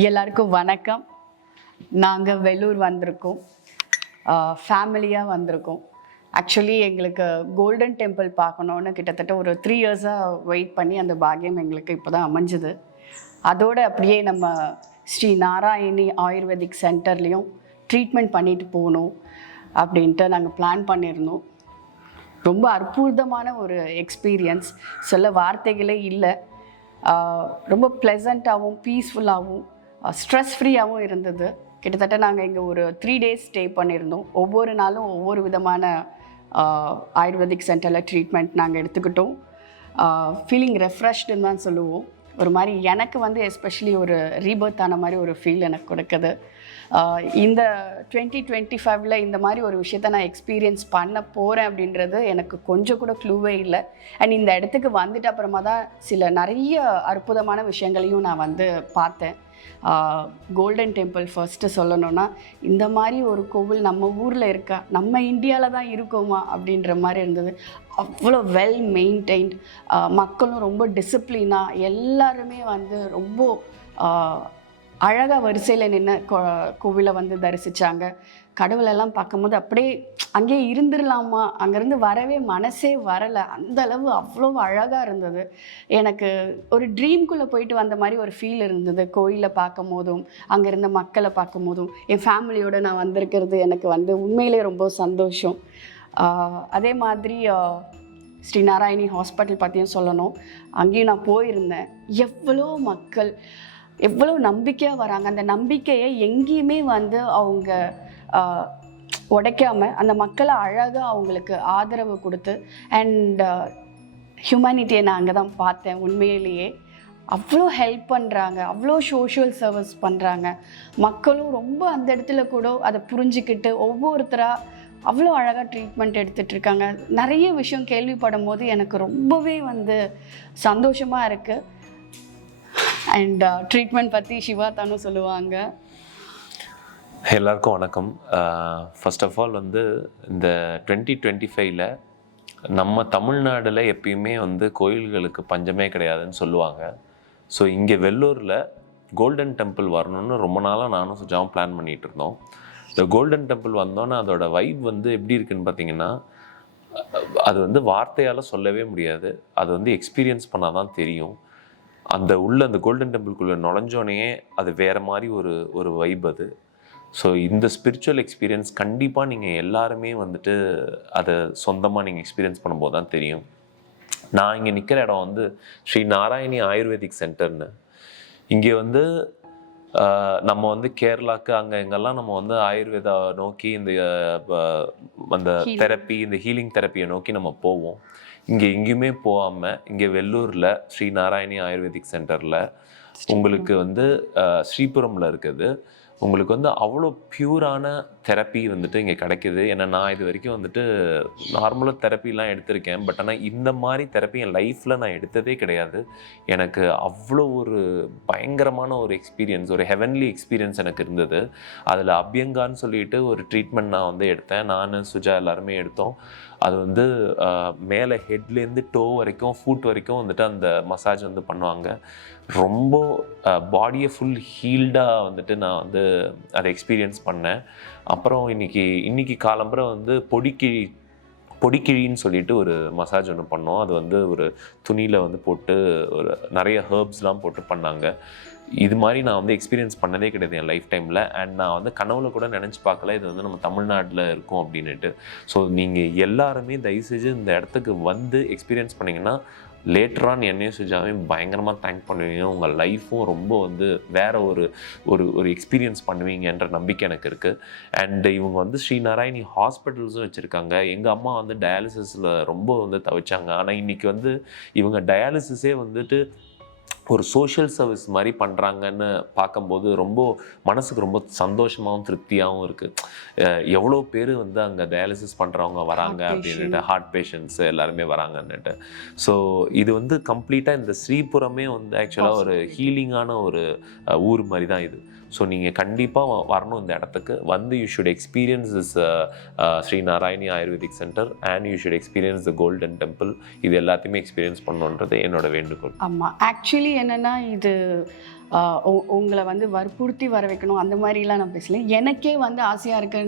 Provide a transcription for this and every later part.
எல்லாருக்கும் வணக்கம். நாங்கள் வெள்ளூர் வந்திருக்கோம். ஃபேமிலியாக வந்திருக்கோம். ஆக்சுவலி எங்களுக்கு கோல்டன் டெம்பிள் பார்க்கணுன்னு கிட்டத்தட்ட ஒரு த்ரீ இயர்ஸாக வெயிட் பண்ணி அந்த பாக்கியம் எங்களுக்கு இப்போ தான் அமைஞ்சுது. அதோடு அப்படியே நம்ம ஸ்ரீ நாராயணி ஆயுர்வேதிக் சென்டர்லேயும் ட்ரீட்மெண்ட் பண்ணிட்டு போகணும் அப்படின்ட்டு நாங்கள் பிளான் பண்ணியிருந்தோம் ரொம்ப அற்புதமான ஒரு எக்ஸ்பீரியன்ஸ் சொல்ல வார்த்தைகளே இல்லை. ரொம்ப ப்ளசண்ட்டாகவும் பீஸ்ஃபுல்லாகவும் ஸ்ட்ரெஸ் ஃப்ரீயாகவும் இருந்தது. கிட்டத்தட்ட நாங்கள் இங்கே ஒரு த்ரீ டேஸ் ஸ்டே பண்ணியிருந்தோம். ஒவ்வொரு நாளும் ஒவ்வொரு விதமான ஆயுர்வேதிக் சென்டரில் ட்ரீட்மெண்ட் நாங்கள் எடுத்துக்கிட்டோம். ஃபீலிங் ரெஃப்ரெஷ்டுன்னு தான் சொல்லுவோம். ஒரு மாதிரி எனக்கு வந்து எஸ்பெஷலி ஒரு ரீபர்த் ஆன மாதிரி ஒரு ஃபீல் எனக்கு கொடுக்குது. இந்த டுவெண்ட்டி டுவெண்ட்டி ஃபைவ்ல இந்த மாதிரி ஒரு விஷயத்த நான் எக்ஸ்பீரியன்ஸ் பண்ண போகிறேன் அப்படின்றது எனக்கு கொஞ்சம் கூட க்ளூவே இல்லை. அண்ட் இந்த இடத்துக்கு வந்துட்டு அப்புறமா தான் சில நிறைய அற்புதமான விஷயங்களையும் நான் வந்து பார்த்தேன். கோல்டன் டெம்பிள் ஃபர்ஸ்ட்டு சொல்லணும்னா இந்த மாதிரி ஒரு கோவில் நம்ம ஊரில் இருக்கா? நம்ம இந்தியாவில் தான் இருக்கோமா? அப்படின்ற மாதிரி இருந்தது. அவ்வளோ வெல் மெயின்டைன்ட் மக்களும் ரொம்ப டிசிப்ளினாக எல்லாருமே வந்து ரொம்ப அழகாக வரிசையில் நின்று கோவிலை வந்து தரிசித்தாங்க கடவுளெல்லாம் பார்க்கும்போது அப்படியே அங்கேயே இருந்துடலாமா? அங்கேருந்து வரவே மனசே வரலை. அந்த அளவு அவ்வளோ அழகாக இருந்தது. எனக்கு ஒரு ட்ரீம்குள்ளே போயிட்டு வந்த மாதிரி ஒரு ஃபீல் இருந்தது. கோயிலை பார்க்கும் போதும் அங்கே இருந்த மக்களை பார்க்கும் போதும் என் ஃபேமிலியோடு நான் வந்திருக்கிறது எனக்கு வந்து உண்மையிலே ரொம்ப சந்தோஷம். அதே மாதிரி ஸ்ரீ நாராயணி ஹாஸ்பிட்டல் பற்றியும் சொல்லணும். அங்கேயும் நான் போயிருந்தேன். எவ்வளோ மக்கள் எவ்வளோ நம்பிக்கையாக வராங்க. அந்த நம்பிக்கையை எங்கேயுமே வந்து அவங்க உடைக்காமல் உடைக்காம அந்த மக்களை அழகாக அவங்களுக்கு ஆதரவு கொடுத்து அண்ட் ஹியூமனிட்டியை நான் அங்கே தான் பார்த்தேன் உண்மையிலேயே. அவ்வளோ ஹெல்ப் பண்ணுறாங்க அவ்வளோ சோஷியல் சர்வீஸ் பண்ணுறாங்க மக்களும் ரொம்ப அந்த இடத்துல கூட அதை புரிஞ்சுக்கிட்டு ஒவ்வொருத்தராக அவ்வளோ அழகாக ட்ரீட்மெண்ட் எடுத்துகிட்டு இருக்காங்க. நிறைய விஷயம் கேள்விப்படும் போது எனக்கு ரொம்பவே வந்து சந்தோஷமாக இருக்குது அண்ட் ட்ரீட்மெண்ட் பற்றி சிவா தானும் சொல்லுவாங்க. எல்லாருக்கும் வணக்கம். ஃபர்ஸ்ட் ஆஃப் ஆல் வந்து இந்த டுவெண்ட்டி டுவெண்ட்டி ஃபைவ்ல நம்ம தமிழ்நாடில் எப்பயுமே வந்து கோயில்களுக்கு பஞ்சமே கிடையாதுன்னு சொல்லுவாங்க. ஸோ இங்கே வெள்ளூரில் கோல்டன் டெம்பிள் வரணும்னு ரொம்ப நாளாக நானும் சுஜாவும் பிளான் பண்ணிகிட்டு இருந்தோம். இந்த கோல்டன் டெம்பிள் வந்தோன்னே அதோட வைப் வந்து எப்படி இருக்குன்னு பார்த்தீங்கன்னா அது வந்து வார்த்தையால் சொல்லவே முடியாது. அது வந்து எக்ஸ்பீரியன்ஸ் பண்ணால் தான் தெரியும். அந்த உள்ள அந்த கோல்டன் டெம்பிள்குள்ளே நுழைஞ்சோனே அது வேற மாதிரி ஒரு ஒரு வைப் அது. ஸோ இந்த ஸ்பிரிச்சுவல் எக்ஸ்பீரியன்ஸ் கண்டிப்பாக நீங்கள் எல்லாருமே வந்துட்டு அதை சொந்தமாக நீங்கள் எக்ஸ்பீரியன்ஸ் பண்ணும்போது தான் தெரியும். நான் இங்கே நிற்கிற இடம் வந்து ஸ்ரீ நாராயணி ஆயுர்வேதிக் சென்டர்னு. இங்கே வந்து நம்ம வந்து கேரளாக்கு அங்கே எங்கெல்லாம் நம்ம வந்து ஆயுர்வேதா நோக்கி இந்த அந்த. தெரப்பி இந்த ஹீலிங் தெரப்பியை நோக்கி நம்ம போவோம். இங்கே எங்கேயுமே போகாமல் இங்கே வெள்ளூரில் ஸ்ரீ நாராயணி ஆயுர்வேதிக் சென்டரில் உங்களுக்கு வந்து ஸ்ரீபுரம்ல இருக்குது. உங்களுக்கு வந்து அவ்வளோ பியூரான தெரப்பி வந்துட்டு இங்கே கிடைக்குது. ஏன்னா நான் இது வரைக்கும் வந்துட்டு நார்மலாக தெரப்பிலாம் எடுத்திருக்கேன். பட் ஆனால் இந்த மாதிரி தெரப்பி என் லைஃப்பில் நான் எடுத்ததே கிடையாது. எனக்கு அவ்வளோ ஒரு பயங்கரமான ஒரு எக்ஸ்பீரியன்ஸ் ஒரு ஹெவன்லி எக்ஸ்பீரியன்ஸ் எனக்கு இருந்தது. அதில் அபியங்கான்னு சொல்லிட்டு ஒரு ட்ரீட்மெண்ட் நான் வந்து எடுத்தேன். நான் சுஜா எல்லாருமே எடுத்தோம். அது வந்து மேலே ஹெட்லேருந்து டோ வரைக்கும் ஃபுட் வரைக்கும் வந்துட்டு அந்த மசாஜ் வந்து பண்ணுவாங்க. ரொம்ப பாடியை ஃபுல் ஹீல்டாக வந்துட்டு நான் வந்து அதை எக்ஸ்பீரியன்ஸ் பண்ணேன். அப்புறம் இன்னைக்கு இன்றைக்கி காலம்புரை வந்து பொடிக்கிழி பொடிக்கிழின்னு சொல்லிட்டு ஒரு மசாஜ் ஒன்று பண்ணோம். அது வந்து ஒரு துணியில் வந்து போட்டு ஒரு நிறைய ஹேர்ப்ஸ்லாம் போட்டு பண்ணாங்க. இது மாதிரி நான் வந்து எக்ஸ்பீரியன்ஸ் பண்ணதே கிடையாது என் லைஃப் டைமில் அண்ட் நான் வந்து கனவுல கூட நினச்சி பார்க்கல இது வந்து நம்ம தமிழ்நாட்டில் இருக்கும் அப்படின்னுட்டு. ஸோ நீங்கள் எல்லாருமே தயவுசெய்து இந்த இடத்துக்கு வந்து எக்ஸ்பீரியன்ஸ் பண்ணிங்கன்னா லேட்டரான் என்னையும் சுஜாவையும் பயங்கரமாக தேங்க் பண்ணுவீங்க. உங்கள் லைஃப்பும் ரொம்ப வந்து வேற ஒரு ஒரு ஒரு எக்ஸ்பீரியன்ஸ் பண்ணுவீங்கன்ற நம்பிக்கை எனக்கு இருக்குது அண்டு இவங்க வந்து ஸ்ரீ நாராயணி ஹாஸ்பிட்டல்ஸும் வச்சுருக்காங்க. எங்கள் அம்மா வந்து டயாலிசிஸில் ரொம்ப வந்து தவிச்சாங்க. ஆனால் இன்றைக்கி வந்து இவங்க டயாலிசிஸே வந்துட்டு ஒரு சோஷியல் சர்வீஸ் மாதிரி பண்ணுறாங்கன்னு பார்க்கும்போது ரொம்ப மனசுக்கு ரொம்ப சந்தோஷமாகவும் திருப்தியாகவும் இருக்குது எவ்வளோ பேர் வந்து அங்கே டயாலிசிஸ் பண்ணுறவங்க வராங்க Heart அப்படின்னுட்டு ஹார்ட் பேஷண்ட்ஸ் எல்லாருமே வராங்கன்னுட்டு. ஸோ இது வந்து கம்ப்ளீட்டாக இந்த ஸ்ரீபுரமே வந்து ஆக்சுவலாக ஒரு ஹீலிங்கான ஒரு ஊர் மாதிரி தான் இது. ஸோ நீங்கள் கண்டிப்பாக வரணும் இந்த இடத்துக்கு. வந்து you should experience this Sri Narayani ayurvedic centre and you should experience the golden temple இது எல்லாத்தையுமே எக்ஸ்பீரியன்ஸ் பண்ணணுன்றது என்னோட வேண்டுகோள். ஆமாம் ஆக்சுவலி என்னென்னா இது உங்களை வந்து வற்புறுத்தி வர வைக்கணும். அந்த மாதிரிலாம் நான் பேசல. எனக்கே வந்து ஆசையாக இருக்கு.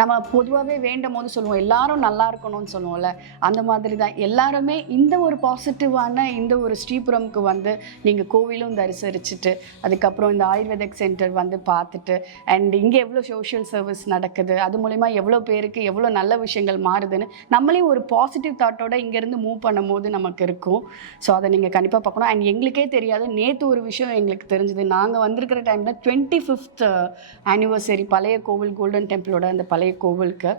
நம்ம பொதுவாகவே வேண்டும் போது சொல்லுவோம் எல்லாரும் நல்லா இருக்கணும்னு சொல்லுவோம்ல. அந்த மாதிரி தான். எல்லாருமே இந்த ஒரு பாசிட்டிவான இந்த ஒரு ஸ்ரீபுரம்க்கு வந்து நீங்கள் கோவிலும் தரிசரிச்சுட்டு அதுக்கப்புறம் இந்த ஆயுர்வேதிக் சென்டர் வந்து பார்த்துட்டு அண்ட் இங்கே எவ்வளோ சோஷியல் சர்வீஸ் நடக்குது அது மூலிமா எவ்வளோ பேருக்கு எவ்வளோ நல்ல விஷயங்கள் மாறுதுன்னு நம்மளே ஒரு பாசிட்டிவ் தாட்டோட இங்கேருந்து மூவ் பண்ணும்போது நமக்கு இருக்கும். ஸோ அதை நீங்கள் கண்டிப்பாக பார்க்கணும். அண்ட் எங்களுக்கே தெரியாது நேற்று ஒரு விஷயம் எங்களுக்கு தெரிஞ்சது. நாங்கள் வந்திருக்கிற டைமில் டுவெண்ட்டி ஃபிஃப்த் ஆனிவர்சரி பழைய கோவில் கோல்டன் டெம்பிளோட அந்த பழைய கோவிலுக்கு.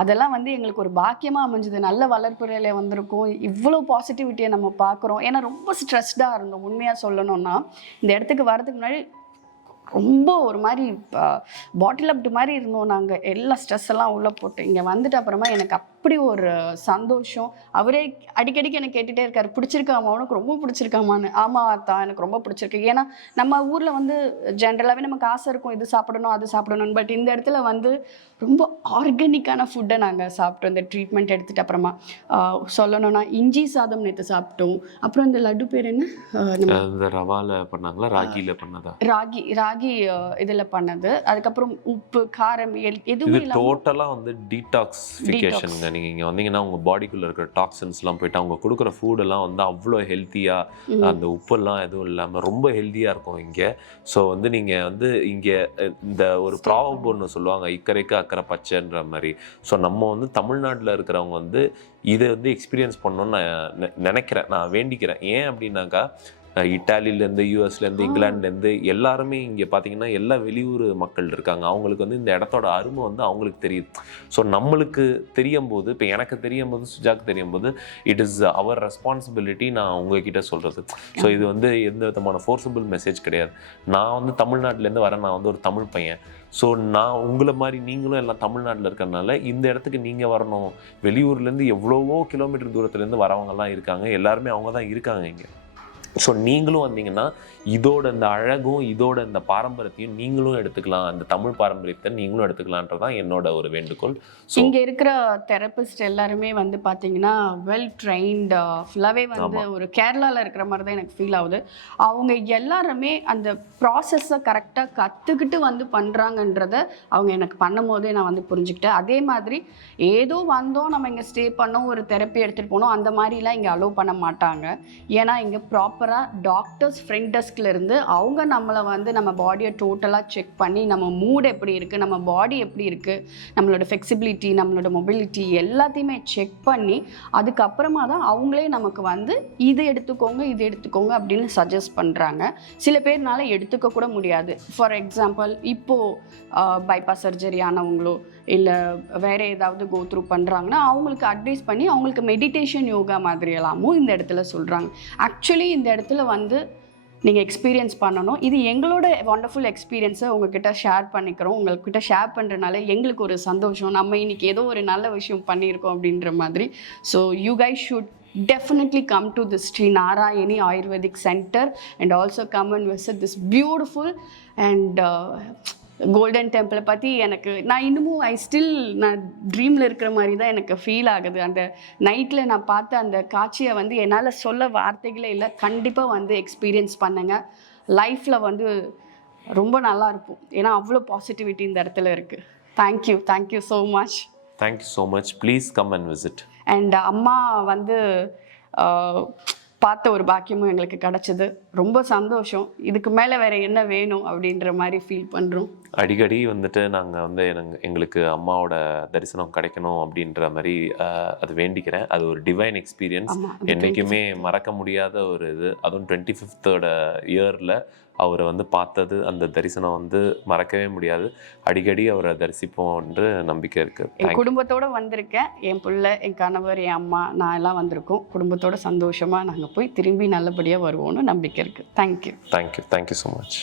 அதெல்லாம் வந்து எங்களுக்கு ஒரு பாக்கியமாக அமைஞ்சது. நல்ல வளர்ப்புறையில் வந்திருக்கோம். இவ்வளோ பாசிட்டிவிட்டியை நம்ம பார்க்குறோம் ஏன்னா ரொம்ப ஸ்ட்ரெஸ்டாக இருந்தோம். உண்மையாக சொல்லணும்னா இந்த இடத்துக்கு வரதுக்கு முன்னாடி ரொம்ப ஒரு மாதிரி uh, பாட்டில் அப்டு மாதிரி இருந்தோம் நாங்கள் எல்லா ஸ்ட்ரெஸ் எல்லாம் உள்ளே போட்டு. இங்கே வந்துட்டு அப்புறமா எனக்கு அப்படி ஒரு சந்தோஷம். அவரே அடிக்கடிக்கு எனக்கு கேட்டுகிட்டே இருக்காரு பிடிச்சிருக்காமா உனக்கு ரொம்ப பிடிச்சிருக்காமான்னு ஆமாம் தான் எனக்கு ரொம்ப பிடிச்சிருக்கு. ஏன்னா நம்ம ஊரில் வந்து ஜென்ரலாகவே நமக்கு ஆசை இருக்கும் இது சாப்பிடணும் அது சாப்பிடணும் பட் இந்த இடத்துல வந்து ரொம்ப ஆர்கானிக்கான ஃபுட்டை நாங்கள் சாப்பிட்டோம் இந்த ட்ரீட்மெண்ட் எடுத்துட்டு அப்புறமா சொல்லணும்னா இஞ்சி சாதம் நேற்று சாப்பிட்டோம். அப்புறம் இந்த லட்டு பேர் என்ன? இந்த ரவால பண்ணாங்களா? ராகில பண்ணதா? ராகி ராகி இதில் பண்ணது. அதுக்கப்புறம் உப்பு காரம் எதுவுமே இல்லாமல் டோட்டலா வந்து டீடாக்ஸிஃபிகேஷனுங்க நீங்க இங்க வந்தீங்கன்னா உங்க பாடிக்குள்ள இருக்கிற டாக்ஸின்ஸ் எல்லாம் போயிட்டு அவங்க கொடுக்குற ஃபுட் எல்லாம் வந்து அவ்வளோ ஹெல்த்தியா அந்த உப்பெல்லாம் எதுவும் இல்லாம ரொம்ப ஹெல்த்தியா இருக்கும் இங்க. ஸோ வந்து நீங்க வந்து இங்க இந்த ஒரு ப்ராவப் ஒன்று சொல்லுவாங்க இக்கரைக்கு அக்கறை பச்சைன்ற மாதிரி. ஸோ நம்ம வந்து தமிழ்நாட்டில் இருக்கிறவங்க வந்து இதை வந்து எக்ஸ்பீரியன்ஸ் பண்ணணும்னு நான் நினைக்கிறேன் நான் வேண்டிக்கிறேன். ஏன் அப்படின்னாக்கா இட்டாலியிலேருந்து யூஎஸ்லேருந்து இங்கிலாந்துலேருந்து எல்லாருமே இங்கே பார்த்தீங்கன்னா எல்லா வெளியூர் மக்கள் இருக்காங்க. அவங்களுக்கு வந்து இந்த இடத்தோட அருமை வந்து அவங்களுக்கு தெரியுது ஸோ நம்மளுக்கு தெரியும் போது இப்போ எனக்கு தெரியும் போது சுஜாக்கு தெரியும் போது இட் இஸ் அவர் ரெஸ்பான்சிபிலிட்டி நான் உங்ககிட்ட சொல்கிறது ஸோ இது வந்து எந்த விதமான ஃபோர்ஸபிள் மெசேஜ் கிடையாது. நான் வந்து தமிழ்நாட்டிலேருந்து வரேன். நான் வந்து ஒரு தமிழ் பையன். ஸோ நான் உங்களை மாதிரி நீங்களும் எல்லாம் தமிழ்நாட்டில் இருக்கிறனால இந்த இடத்துக்கு நீங்கள் வரணும். வெளியூர்லேருந்து எவ்வளவோ கிலோமீட்டர் தூரத்துலேருந்து வரவங்கலாம் இருக்காங்க. எல்லாருமே அவங்க தான் இருக்காங்க இங்கே. ஸோ நீங்களும் வந்தீங்கன்னா இதோட இந்த அழகும் இதோட இந்த பாரம்பரியத்தையும் நீங்களும் எடுத்துக்கலாம். அந்த தமிழ் பாரம்பரியத்தை நீங்களும் எடுத்துக்கலான்றதான் என்னோட ஒரு வேண்டுகோள். இங்க இருக்கிற தெரபிஸ்ட் எல்லாருமே வந்து பாத்தீங்கன்னா வெல் ட்ரைன்ட் ஃபுல்லாவே வந்து ஒரு கேரளால இருக்கிற மாதிரி தான் எனக்கு ஃபீல் ஆகுது. அவங்க எல்லாருமே அந்த ப்ராசஸை கரெக்டாக கற்றுக்கிட்டு வந்து பண்ணுறாங்கன்றத அவங்க எனக்கு பண்ணும் போதே நான் வந்து புரிஞ்சுக்கிட்டேன். அதே மாதிரி ஏதோ வந்தோம் நம்ம இங்கே ஸ்டே பண்ணோம் ஒரு தெரப்பி எடுத்துகிட்டு போனோம் அந்த மாதிரிலாம் இங்கே அலோவ் பண்ண மாட்டாங்க. ஏன்னா இங்கே ப்ராப்பராக டாக்டர்ஸ் ஃப்ரண்ட் டெஸ்க்லேருந்து அவங்க நம்மளை வந்து நம்ம பாடியை டோட்டலாக செக் பண்ணி நம்ம மூட் எப்படி இருக்குது நம்ம பாடி எப்படி இருக்குது நம்மளோட ஃப்ளெக்சிபிலிட்டி நம்மளோட மொபிலிட்டி எல்லாத்தையுமே செக் பண்ணி அதுக்கப்புறமா தான் அவங்களே நமக்கு வந்து இது எடுத்துக்கோங்க இது எடுத்துக்கோங்க அப்படின்னு சஜஸ்ட் பண்ணுறாங்க சில பேர்னால எடுத்துக்க கூட முடியாது. ஃபார் எக்ஸாம்பிள் இப்போது பைபாஸ் சர்ஜரி ஆனவங்களோ இல்லை வேறு ஏதாவது கோ த்ரூ பண்ணுறாங்கன்னா அவங்களுக்கு அட்வைஸ் பண்ணி அவங்களுக்கு மெடிடேஷன் யோகா மாதிரி எல்லாமும் இந்த இடத்துல சொல்கிறாங்க ஆக்சுவலி இந்த இடத்துல வந்து நீங்கள் எக்ஸ்பீரியன்ஸ் பண்ணணும். இது எங்களோட வண்டர்ஃபுல் எக்ஸ்பீரியன்ஸை உங்ககிட்ட ஷேர் பண்ணிக்கிறோம். உங்கள்கிட்ட ஷேர் பண்ணுறனால எங்களுக்கு ஒரு சந்தோஷம். நம்ம இன்னைக்கு ஏதோ ஒரு நல்ல விஷயம் பண்ணியிருக்கோம் அப்படின்ற மாதிரி. So you guys should definitely come to the Sri Narayani Ayurvedic Center and also come and visit this beautiful and uh, golden டெம்பிளை பற்றி எனக்கு நான் இன்னமும் ஐ ஸ்டில் நான் ட்ரீமில் இருக்கிற மாதிரி தான் எனக்கு ஃபீல் ஆகுது. அந்த நைட்டில் நான் பார்த்த அந்த காட்சியை வந்து என்னால் சொல்ல வார்த்தைகளே இல்லை. கண்டிப்பாக வந்து எக்ஸ்பீரியன்ஸ் பண்ணுங்க. லைஃப்பில் வந்து ரொம்ப நல்லா இருக்கும். ஏன்னா அவ்வளோ பாசிட்டிவிட்டி இந்த இடத்துல இருக்குது thank you thank you so much thank you so much please come and visit and அம்மா வந்து பார்த்த ஒரு பாக்கியமும் எங்களுக்கு கிடச்சிது. ரொம்ப சந்தோஷம். இதுக்கு மேலே வேற என்ன வேணும் அப்படின்ற மாதிரி ஃபீல் பண்ணுறோம் அடிக்கடி வந்துட்டு நாங்கள் வந்து எங்களுக்கு அம்மாவோட தரிசனம் கிடைக்கணும் அப்படின்ற மாதிரி அது வேண்டிக்கிறேன். அது ஒரு டிவைன் எக்ஸ்பீரியன்ஸ் என்றைக்குமே மறக்க முடியாத ஒரு இது. அதுவும் டுவெண்ட்டி ஃபிஃப்த்தோட இயரில் அவரை வந்து பார்த்தது அந்த தரிசனம் வந்து மறக்கவே முடியாது. அடிக்கடி அவரை தரிசிப்போம் என்று நம்பிக்கை இருக்குது என் குடும்பத்தோட வந்திருக்கேன். என் பிள்ளை என் கணவர் என் அம்மா நான் எல்லாம் வந்திருக்கோம். குடும்பத்தோட சந்தோஷமாக நாங்கள் போய் திரும்பி நல்லபடியாக வருவோம்னு நம்பிக்கை இருக்குது thank you thank you thank you so much